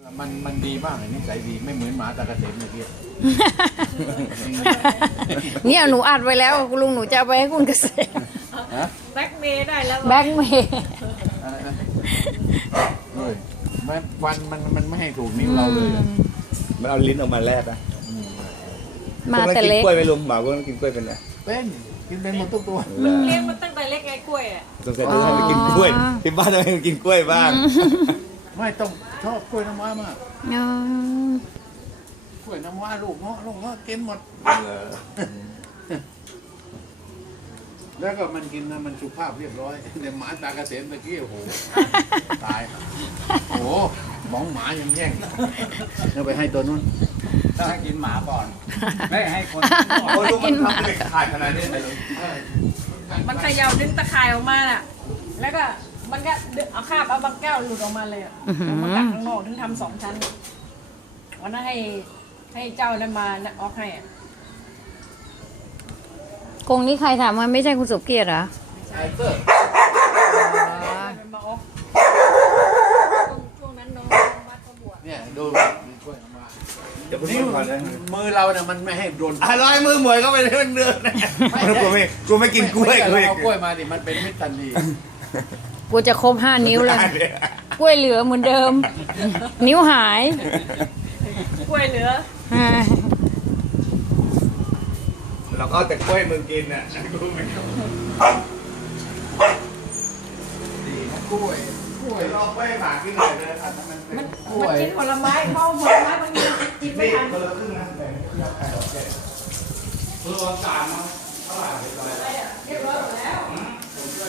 มันดีมากเลยนิสัยดีไม่เหมือนหมาตาเกษมเมื่อกี้เนี่ยหนูอัดไว้แล้วลุงหนูจะเอาไปให้คุณเกษมแบ็กเมย์ได้แล้วแบ็กเมย์อะไรนะเฮ้ยฟันมันไม่ให้ถูกนิ้วเราเลยอะมันเอาลิ้นออกมาแลบนะมาแต่เล็กกินกล้วยไปลุงหมาก็กินกล้วยเป็นไงเป็นกินเป็นหมดทุกตัวเลี้ยงมันตั้งแต่เล็กไงกล้วยอ่ะสงสัยต้องให้มันกินกล้วยที่บ้านทำไมมันกินกล้วยบ้างไม่ต้องชอบกล้วยน้ำว้ามากอ๋อกล้วยน้ำว้าลูกเงาะกินหมด แล้วก็มันกินนะมันสุภาพเรียบร้อยแต่หมาตาเกษมเมื่อกี้โอ้โหตายโอ้โหมองหมายังแย่งเอาไปให้ตัวนู้นต้องให้กินหมาก่อน ไม่ให้คนโอ้ลูกมันทำเป็นขาดขนาดนี้เลยมันเขย่าดึงตะข่ายออกมาน่ะ แล้วก็มันก็ดึงเอาคาบเอาบางแก้วหลุดออกมาเลยอ่ะเอามากัดข้างนอกถึงทำ2 ชั้นวันนั้นให้เจ้านั้นมาออกให้อ่ะกรงนี้ใครถามว่าไม่ใช่คุณสุเกียรติเหรอไอ้เตอร์มันมาออกช่วงนั้นน้องวัดเขาบวชเนี่ยดูมีกล้วยน้ำว้าเดี๋ยวคุณนิ้วก่อนเลยมือเราเนี่ยมันไม่ให้โดนร้อยมือหมวยก็ไปเรื่องเดือนนะกูไม่กินกล้วยเราเลยเอากล้วยมาดิมันเป็นมิตรทันทีกูจะครบ5 นิ้วแล้วกล้วยเหลือเหมือนเดิม นิ้วหายกล้วยเหลือเราก็แต่กล้วยมึงกินน่ะกูไม่กินดีนะกล้วยกล้วยเรากล้วยหมากินเลยนะมันเป็นมันกินผลไม้เข้าผลไม้บางทีกินไม่นี่ทันคนละครึ่งนะแต่ไม่ยอมขายดอกแก่เพื่อวางการเนาะเรียบร้อยหมดแล้ว